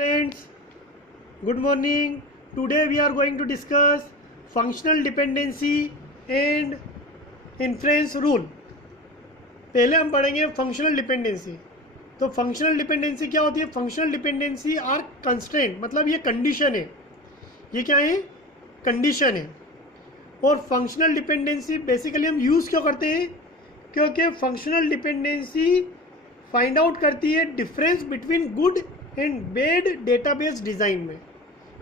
Friends, good morning. Today we are going to discuss functional dependency and inference rule. पहले हम पढ़ेंगे functional dependency. तो functional dependency क्या होती है? फंक्शनल डिपेंडेंसी आर कंस्ट्रेंट, मतलब ये कंडीशन है. ये क्या है? कंडीशन है. और फंक्शनल डिपेंडेंसी बेसिकली हम यूज़ क्यों करते हैं? क्योंकि फंक्शनल डिपेंडेंसी फाइंड आउट करती है difference between good and bad database design में.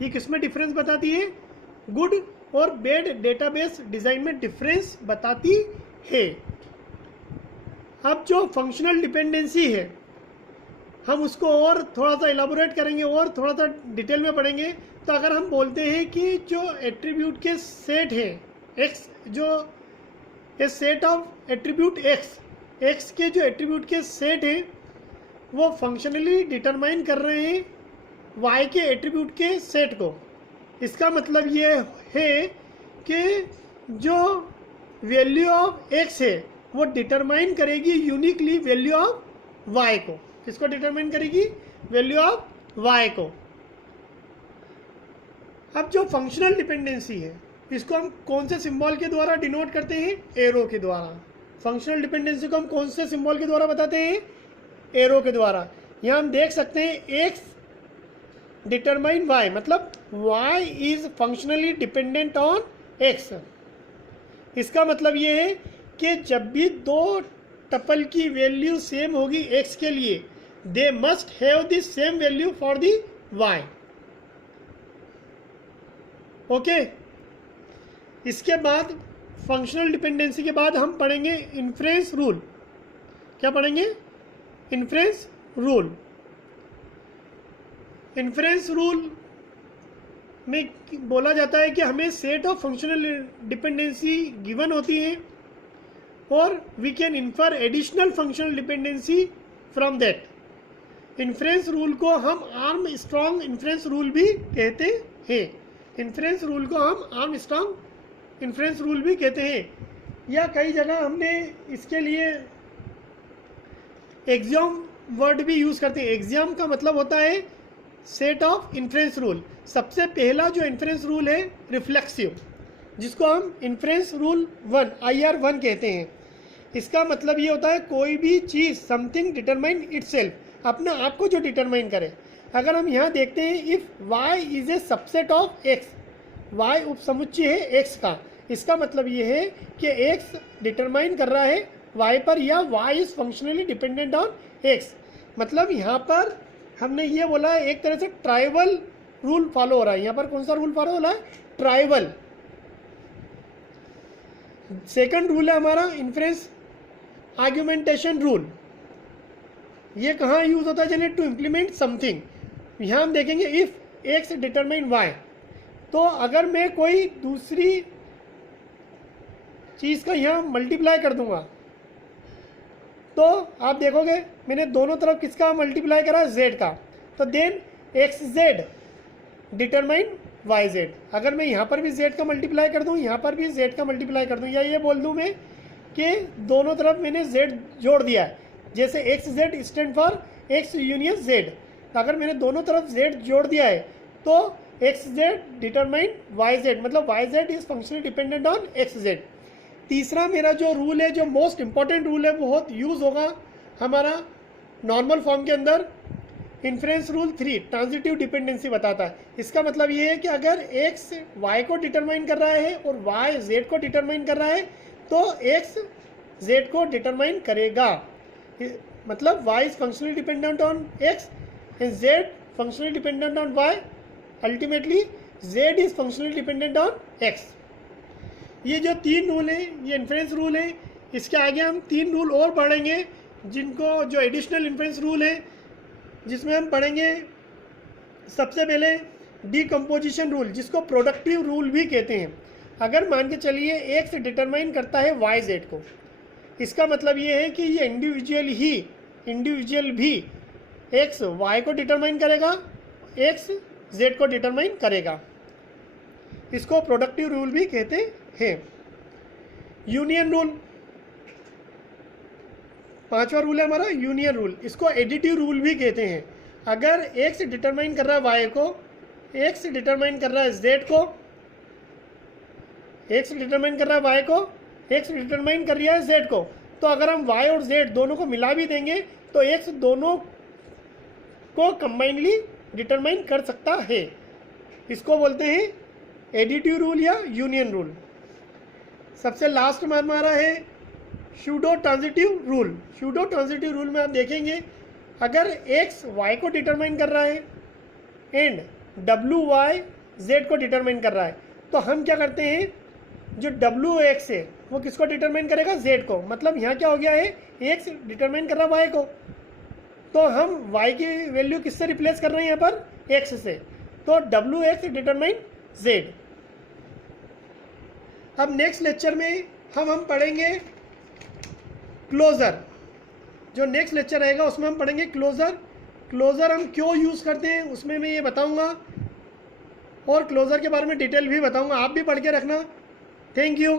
ये किस में डिफरेंस बताती है? गुड और बैड डेटाबेस डिज़ाइन में डिफरेंस बताती है. अब जो फंक्शनल डिपेंडेंसी है हम उसको और थोड़ा सा एलाबोरेट करेंगे और थोड़ा सा डिटेल में पढ़ेंगे. तो अगर हम बोलते हैं कि जो एट्रीब्यूट के सेट है एक्स, जो ए सेट ऑफ एट्रीब्यूट एक्स के जो एट्रीब्यूट के सेट हैं वो फंक्शनली डिटरमाइन कर रहे हैं वाई के एट्रीब्यूट के सेट को. इसका मतलब ये है कि जो वैल्यू ऑफ एक्स है वो डिटरमाइन करेगी यूनिकली वैल्यू ऑफ वाई को. किसको डिटरमाइन करेगी? वैल्यू ऑफ वाई को. अब जो फंक्शनल डिपेंडेंसी है इसको हम कौन से सिंबल के द्वारा डिनोट करते हैं? एरो के द्वारा. फंक्शनल डिपेंडेंसी को हम कौन से सिंबल के द्वारा बताते हैं? एरो के द्वारा. यहाँ हम देख सकते हैं एक्स डिटरमाइन वाई, मतलब Y is functionally dependent on X. इसका मतलब ये है कि जब भी दो टपल की वैल्यू सेम होगी एक्स के लिए, they must have the same value for the Y. Okay. इसके बाद फंक्शनल डिपेंडेंसी के बाद हम पढ़ेंगे इन्फ्रेंस रूल. क्या पढ़ेंगे? Inference rule. इन्फ्रेंस रूल में बोला जाता है कि हमें set of functional dependency given होती है और we can infer additional functional dependency from that. Inference rule को हम आर्म स्ट्रॉन्ग इन्फ्रेंस रूल भी कहते हैं. इन्फ्रेंस रूल को हम आर्म स्ट्रॉन्ग इन्फ्रेंस रूल भी कहते हैं. या कई जगह हमने इसके लिए एक्सियम वर्ड भी यूज़ करते हैं. एक्सियम का मतलब होता है सेट ऑफ इन्फ्रेंस रूल. सबसे पहला जो इन्फ्रेंस रूल है रिफ्लेक्सिव, जिसको हम इन्फ्रेंस रूल 1 IR1 कहते हैं. इसका मतलब ये होता है कोई भी चीज़ समथिंग डिटरमाइन इटसेल्फ, अपने आप को जो डिटरमाइन करे. अगर हम यहाँ देखते हैं if y is a subset of x, y उपसमुच्चय है x का. इसका मतलब ये है कि x डिटरमाइन कर रहा है y पर, या y is functionally dependent on x. मतलब यहाँ पर हमने ये बोला है एक तरह से ट्राइवल रूल फॉलो हो रहा है. यहाँ पर कौन सा रूल फॉलो हो रहा है? ट्राइवल. सेकंड रूल है हमारा इन्फ्रेंस आर्ग्यूमेंटेशन रूल. ये कहाँ यूज होता है? चलिए, टू इम्प्लीमेंट समथिंग. यहाँ हम देखेंगे इफ एक्स डिटरमाइन वाई. तो अगर मैं कोई दूसरी चीज़ का यहाँ मल्टीप्लाई कर दूंगा तो आप देखोगे मैंने दोनों तरफ किसका मल्टीप्लाई करा? जेड का. तो then X Z determine Y Z. अगर मैं यहाँ पर भी जेड का मल्टीप्लाई कर दूँ, यहाँ पर भी जेड का मल्टीप्लाई कर दूँ, या ये बोल दूँ मैं कि दोनों तरफ मैंने जेड जोड़ दिया है, जैसे X Z stand for X union Z. अगर मैंने दोनों तरफ जेड जोड़ दिया है तो X Z determine Y Z, मतलब Y Z is functionally dependent on X Z. तीसरा मेरा जो रूल है, जो मोस्ट इंपॉर्टेंट रूल है, बहुत यूज़ होगा हमारा नॉर्मल फॉर्म के अंदर, इन्फ्रेंस रूल 3 ट्रांजिटिव डिपेंडेंसी बताता है. इसका मतलब ये है कि अगर एक्स वाई को डिटरमाइन कर रहा है और वाई जेड को डिटरमाइन कर रहा है तो एक्स जेड को डिटरमाइन करेगा. मतलब y is functionally dependent on x and z functionally dependent on y. Ultimately z is functionally dependent on x. ये जो 3 रूल हैं ये इन्फ्रेंस रूल है. इसके आगे हम 3 रूल और पढ़ेंगे जिनको जो एडिशनल इन्फ्रेंस रूल है, जिसमें हम पढ़ेंगे सबसे पहले डीकम्पोजिशन रूल, जिसको प्रोडक्टिव रूल भी कहते हैं. अगर मान के चलिए एक्स डिटरमाइन करता है वाई जेड को, इसका मतलब ये है कि ये इंडिविजुअल भी एक्स वाई को डिटरमाइन करेगा, एक्स जेड को डिटरमाइन करेगा. इसको प्रोडक्टिव रूल भी कहते हैं. यूनियन रूल, पांचवा रूल है हमारा यूनियन रूल. इसको एडिटिव रूल भी कहते हैं. अगर एक्स डिटरमाइन कर रहा है वाई को, एक्स डिटरमाइन कर रहा है जेड को, एक्स डिटरमाइन कर रहा है वाई को, एक्स डिटरमाइन कर रहा है जेड को, तो अगर हम वाई और जेड दोनों को मिला भी देंगे तो एक्स दोनों को कंबाइनली डिटरमाइन कर सकता है। इसको बोलते हैं एडिटिव रूल या यूनियन रूल। सबसे लास्ट में हमारा है pseudo transitive rule. Pseudo transitive rule में आप देखेंगे अगर एक्स वाई को डिटरमाइन कर रहा है एंड डब्ल्यू वाई जेड को डिटरमाइन कर रहा है, तो हम क्या करते हैं, जो डब्ल्यू एक्स है वो किसको डिटरमाइन करेगा, जेड को। मतलब यहाँ क्या हो गया है, एक्स डिटरमाइन कर रहा है वाई को, तो हम वाई की वैल्यू किससे रिप्लेस कर रहे हैं यहाँ पर, एक्स से, तो डब्ल्यू एक्स डिटरमाइन जेड। अब नेक्स्ट लेक्चर में हम पढ़ेंगे क्लोजर। जो नेक्स्ट लेक्चर रहेगा उसमें हम पढ़ेंगे क्लोजर। क्लोजर हम क्यों यूज़ करते हैं उसमें मैं ये बताऊंगा, और क्लोजर के बारे में डिटेल भी बताऊंगा, आप भी पढ़ के रखना। Thank you.